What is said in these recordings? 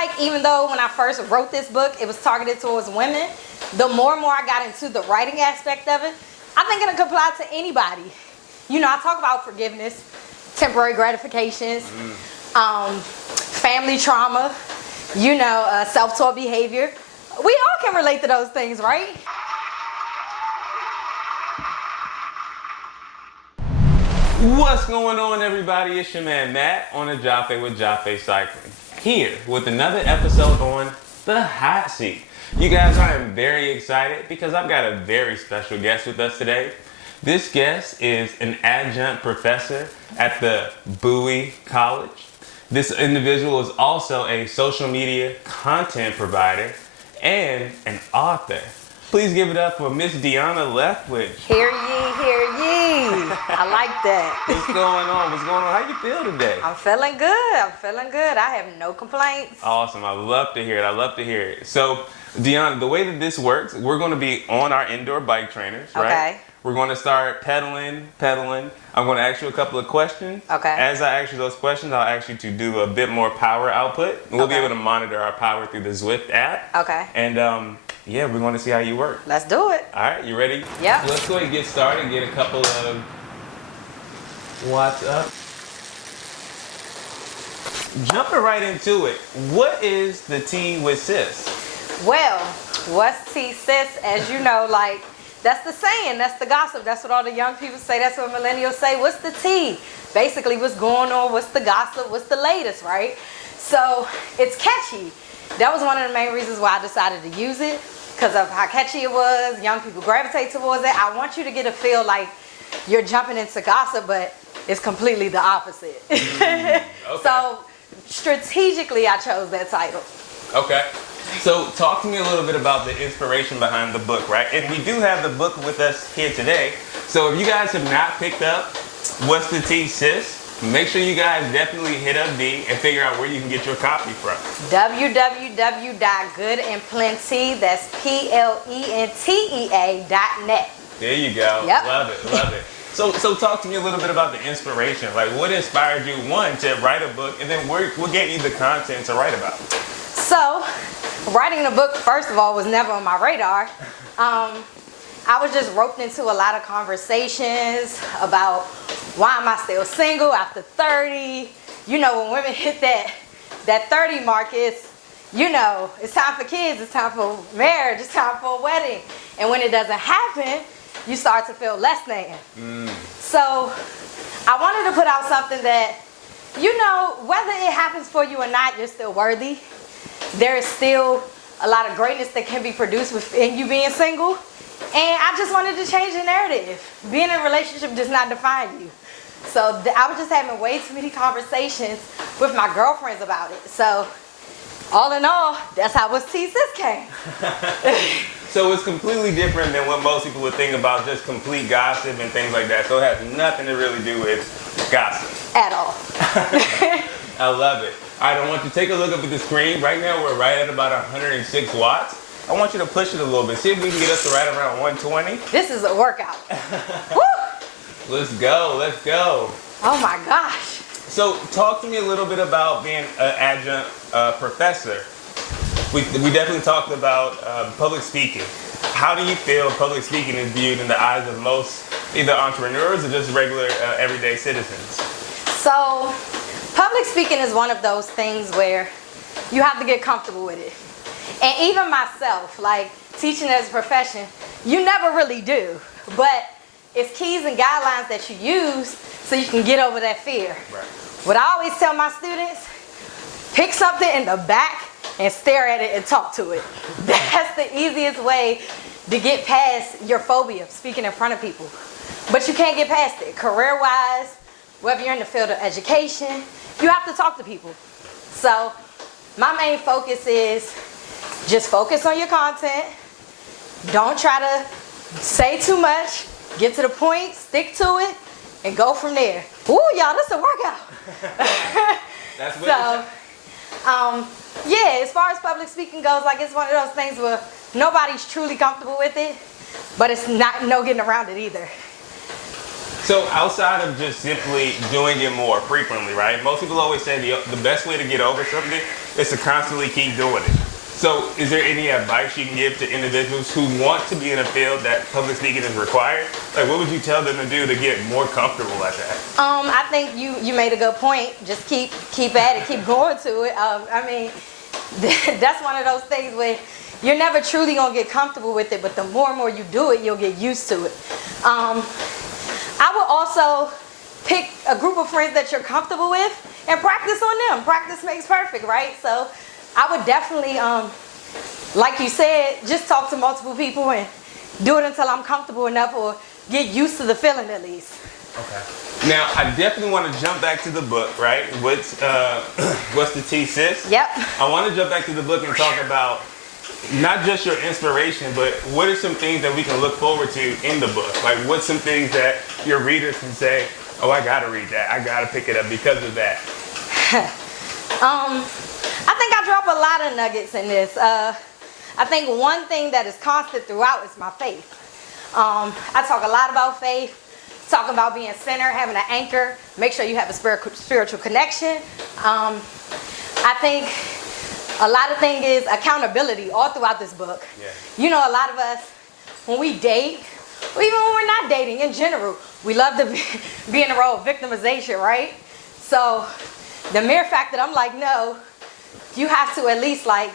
like even though when I first wrote this book, it was targeted towards women, the more and more I got into the writing aspect of it, I think it can apply to anybody. You know, I talk about forgiveness, temporary gratifications, family trauma, you know, self-taught behavior. We all can relate to those things, right? What's going on, everybody? It's your man Matt on the Jaffe with Jaffe Cycling, here with another episode on the hot seat. You guys, I am very excited because I've got a very special guest with us today. This guest is an adjunct professor at the Bowie College. This individual is also a social media content provider and an author. Please give it up for Miss Deonna Leftwich. Hear ye, hear ye. I like that. What's going on? What's going on? How you feel today? I'm feeling good. I'm feeling good. I have no complaints. Awesome. I love to hear it. I love to hear it. So, Deonna, the way that this works, we're going to be on our indoor bike trainers, right? Okay. We're going to start pedaling. I'm going to ask you a couple of questions. Okay. As I ask you those questions, I'll ask you to do a bit more power output. We'll be able to monitor our power through the Zwift app. Okay. And yeah, we're going to see how you work. Let's do it. All right, you ready? Yep. Let's go ahead and get started and get a couple of watts up. Jumping right into it, what is the tea with sis? Well, what's tea, sis? As you know, like, that's the saying, that's the gossip, that's what all the young people say, that's what millennials say. What's the tea? Basically, what's going on, what's the gossip, what's the latest, right? So, it's catchy. That was one of the main reasons why I decided to use it, because of how catchy it was. Young people gravitate towards it. I want you to get a feel like you're jumping into gossip, but it's completely the opposite. Okay. So, strategically, I chose that title. Okay. So talk to me a little bit about the inspiration behind the book, right? And we do have the book with us here today. So if you guys have not picked up What's the Tea, Sis, make sure you guys definitely hit up D and figure out where you can get your copy from. www.goodandplenty, that's PLENTEA.net. There you go. Yep. Love it, love it. So talk to me a little bit about the inspiration. Like what inspired you, one, to write a book, and then what gave you the content to write about? So, writing a book, first of all, was never on my radar. I was just roped into a lot of conversations about why am I still single after 30? You know, when women hit that 30 mark, it's, you know, it's time for kids, it's time for marriage, it's time for a wedding. And when it doesn't happen, you start to feel less than. So, I wanted to put out something that, you know, whether it happens for you or not, you're still worthy. There is still a lot of greatness that can be produced within you being single. And I just wanted to change the narrative. Being in a relationship does not define you. So I was just having way too many conversations with my girlfriends about it. So all in all, that's how What's Tea Sis came. So it's completely different than what most people would think about, just complete gossip and things like that. So it has nothing to really do with gossip. At all. I love it. All right, I want you to take a look up at the screen. Right now, we're right at about 106 watts. I want you to push it a little bit. See if we can get us to right around 120. This is a workout. Woo! Let's go, let's go. Oh my gosh. So talk to me a little bit about being an adjunct professor. We definitely talked about public speaking. How do you feel public speaking is viewed in the eyes of most either entrepreneurs or just regular everyday citizens? So, public speaking is one of those things where you have to get comfortable with it. And even myself, like teaching as a profession, you never really do. But it's keys and guidelines that you use so you can get over that fear. Right. What I always tell my students, pick something in the back and stare at it and talk to it. That's the easiest way to get past your phobia of speaking in front of people. But you can't get past it. Career-wise, whether you're in the field of education, you have to talk to people. So my main focus is just focus on your content. Don't try to say too much. Get to the point, stick to it, and go from there. Ooh, y'all, this is a workout. That's what So, yeah, as far as public speaking goes, like it's one of those things where nobody's truly comfortable with it, but it's not no getting around it either. So outside of just simply doing it more frequently, right? Most people always say the best way to get over something is to constantly keep doing it. So is there any advice you can give to individuals who want to be in a field that public speaking is required? Like, what would you tell them to do to get more comfortable at that? I think you made a good point. Just keep at it, keep going to it. I mean, that's one of those things where you're never truly gonna get comfortable with it, but the more and more you do it, you'll get used to it. I would also pick a group of friends that you're comfortable with and practice on them. Practice makes perfect, right? So I would definitely, like you said, just talk to multiple people and do it until I'm comfortable enough or get used to the feeling at least. Okay. Now, I definitely want to jump back to the book, right? What's the T, sis? Yep. I want to jump back to the book and talk about not just your inspiration, but what are some things that we can look forward to in the book? Like, what's some things that your readers can say, oh, I gotta read that, I gotta pick it up because of that? I think I drop a lot of nuggets in this. I think one thing that is constant throughout is my faith. I talk a lot about faith, talking about being centered, having an anchor, make sure you have a spiritual connection. I think a lot of thing is accountability all throughout this book. Yeah. You know, a lot of us, when we date, or even when we're not dating in general, we love to be in the role of victimization, right? So the mere fact that I'm like, no, you have to at least like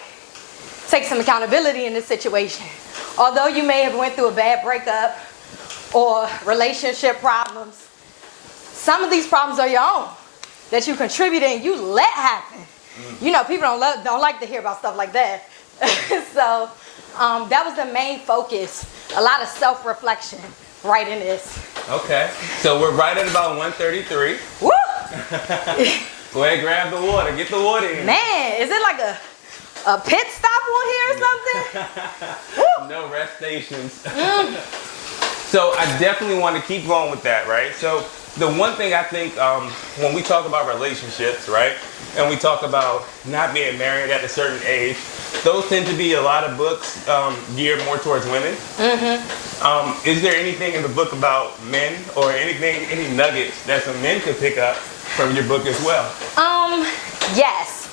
take some accountability in this situation. Although you may have went through a bad breakup or relationship problems, some of these problems are your own that you contributed and you let happen. You know, people don't like to hear about stuff like that. So that was the main focus. A lot of self-reflection right in this. Okay. So we're right at about 1:33. Woo! Go ahead, grab the water. Get the water in. Man, is it like a pit stop on here or something? No rest stations. So I definitely want to keep going with that, right? So the one thing I think when we talk about relationships, right, and we talk about not being married at a certain age, those tend to be a lot of books geared more towards women. Mm-hmm. Is there anything in the book about men or any nuggets that some men could pick up from your book as well? Yes.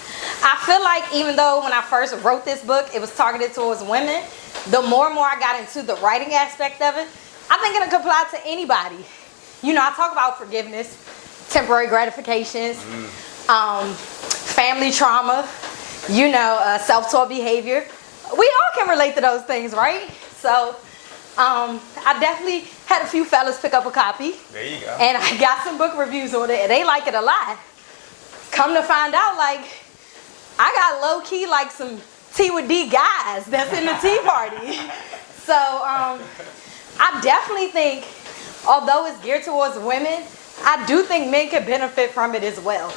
I feel like even though when I first wrote this book, it was targeted towards women, the more and more I got into the writing aspect of it, I think it can apply to anybody. You know, I talk about forgiveness, temporary gratifications, family trauma, you know, self-taught behavior. We all can relate to those things, right? So I definitely had a few fellas pick up a copy. There you go. And I got some book reviews on it, and they like it a lot. Come to find out, like, I got low-key, like, some T with D guys that's in the tea party. So I definitely think, although it's geared towards women, I do think men can benefit from it as well.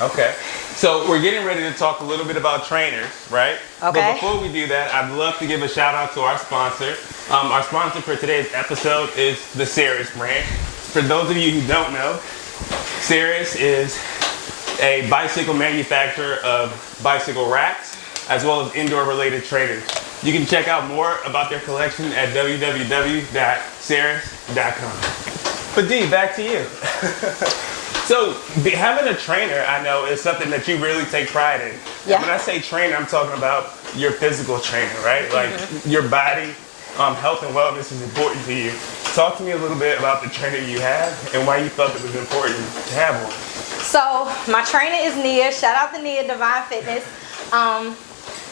Okay. So we're getting ready to talk a little bit about trainers, right? Okay. But before we do that, I'd love to give a shout out to our sponsor. Our sponsor for today's episode is the Ceres brand. For those of you who don't know, Ceres is a bicycle manufacturer of bicycle racks as well as indoor related trainers. You can check out more about their collection at www.ceres.com. But D, back to you. So having a trainer, I know, is something that you really take pride in. Yeah. When I say trainer, I'm talking about your physical trainer, right? Like your body, health and wellness is important to you. Talk to me a little bit about the trainer you have and why you felt it was important to have one. So my trainer is Nia. Shout out to Nia, Divine Fitness.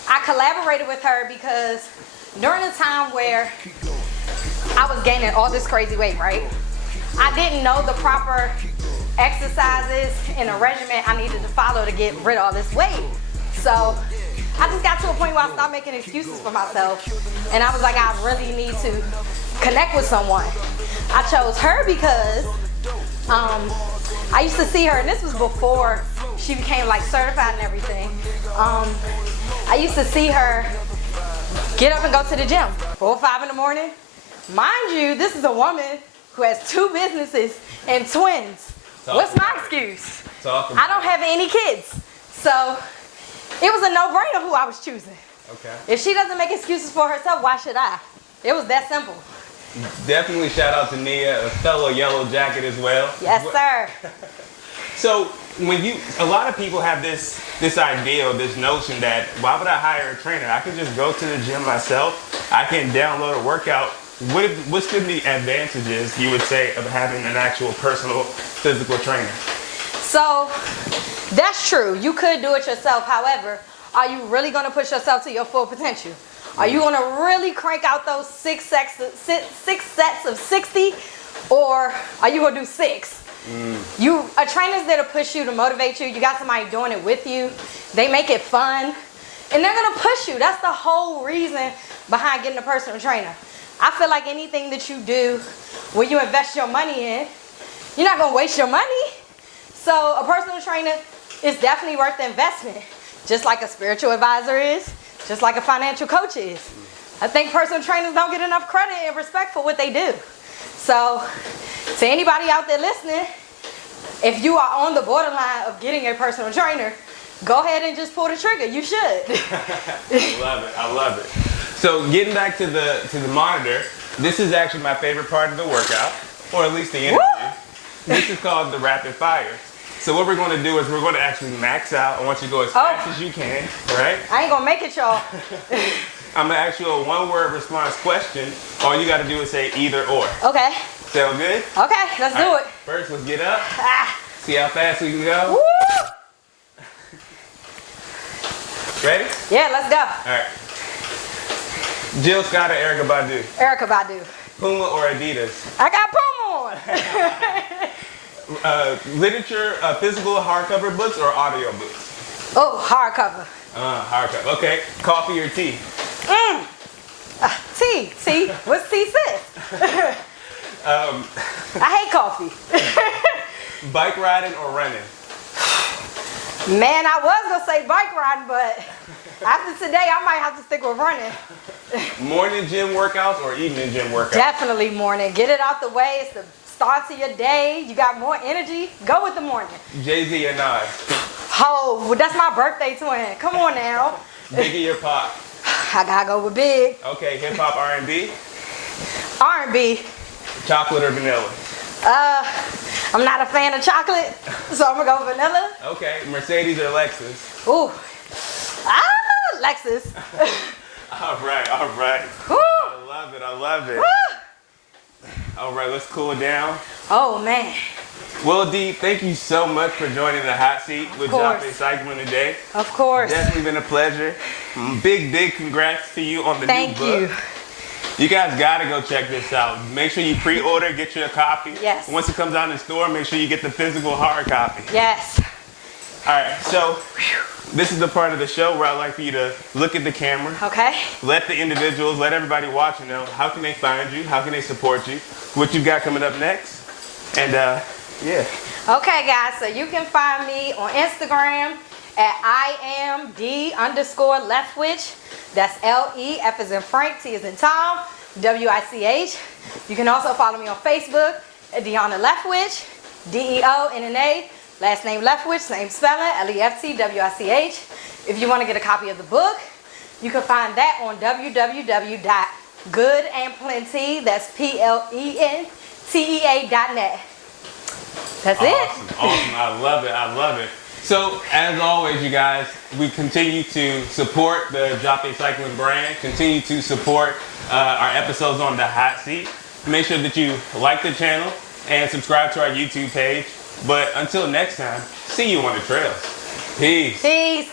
I collaborated with her because during a time where I was gaining all this crazy weight, right? I didn't know the proper exercises and a regimen I needed to follow to get rid of all this weight. So I just got to a point where I stopped making excuses for myself, and I was like, I really need to connect with someone. I chose her because I used to see her, and this was before she became like certified and everything. I used to see her get up and go to the gym 4 or 5 in the morning. Mind you, this is a woman who has 2 businesses and twins. What's my excuse? I don't have any kids. So it was a no-brainer who I was choosing. Okay. If she doesn't make excuses for herself, why should I? It was that simple. Definitely shout out to Nia, a fellow Yellow Jacket as well. Yes, sir. So a lot of people have this idea or this notion that why would I hire a trainer? I can just go to the gym myself. I can download a workout. What's the advantages you would say of having an actual personal physical trainer? So that's true. You could do it yourself. However, are you really going to push yourself to your full potential? Are you going to really crank out those six sets of 60, or are you going to do 6? A trainer's there to push you, to motivate you. You got somebody doing it with you. They make it fun, and they're going to push you. That's the whole reason behind getting a personal trainer. I feel like anything that you do, when you invest your money in, you're not going to waste your money. So a personal trainer is definitely worth the investment, just like a spiritual advisor is, just like a financial coach is. I think personal trainers don't get enough credit and respect for what they do. So to anybody out there listening, if you are on the borderline of getting a personal trainer, go ahead and just pull the trigger. You should. I love it. I love it. So getting back to the monitor, this is actually my favorite part of the workout, or at least the interview. Woo! This is called the rapid fire. So what we're going to do is we're going to actually max out. I want you to go as fast as you can, right? I ain't gonna make it, y'all. I'm going to ask you a one-word response question. All you got to do is say either or. Okay. Sound good? Okay, let's do it. First, let's get up. Ah. See how fast we can go. Woo! Ready? Yeah, let's go. All right. Jill Scott or Erykah Badu? Erykah Badu. Puma or Adidas? I got Puma on. Literature, physical hardcover books or audio books? Oh, hardcover. Hardcover. Okay. Coffee or tea? Tea. Tea. What's tea, sis? I hate coffee. Bike riding or running? Man, I was gonna say bike riding, but after today, I might have to stick with running. Morning gym workouts or evening gym workouts? Definitely morning. Get it out the way. It's the start to your day. You got more energy. Go with the morning. Jay-Z or Nas? Oh, that's my birthday twin. Come on now. Biggie or Pop? I gotta go with Big. Okay, hip hop, R&B? R&B. Chocolate or vanilla? I'm not a fan of chocolate, so I'm gonna go vanilla. Okay, Mercedes or Lexus? Ooh. Lexus. All right. Woo. I love it. Woo. All right, let's cool it down. Oh man. Will D, thank you so much for joining the hot seat with course. Jafe Cycling today. Of course. Definitely been a pleasure. Big congrats to you on the new book. Thank you. You guys gotta go check this out. Make sure you pre-order, get you a copy. Yes. Once it comes out in the store, make sure you get the physical hard copy. Yes. All right, so this is the part of the show where I like for you to look at the camera. Okay. Let the individuals, let everybody watching know how can they find you, how can they support you, what you've got coming up next, and yeah. Okay, guys, so you can find me on Instagram at IamD_Leftwich. That's L-E, F as in Frank, T as in Tom, W-I-C-H. You can also follow me on Facebook at Deonna Leftwich, D-E-O-N-N-A, last name Leftwich, same spelling, L-E-F-T-W-I-C-H. If you want to get a copy of the book, you can find that on www.goodandplenty, that's PLENTEA.net. That's it. Awesome. I love it. So, as always, you guys, we continue to support the Jafe Cycling brand, continue to support our episodes on the hot seat. Make sure that you like the channel and subscribe to our YouTube page. But until next time, see you on the trails. Peace. Peace.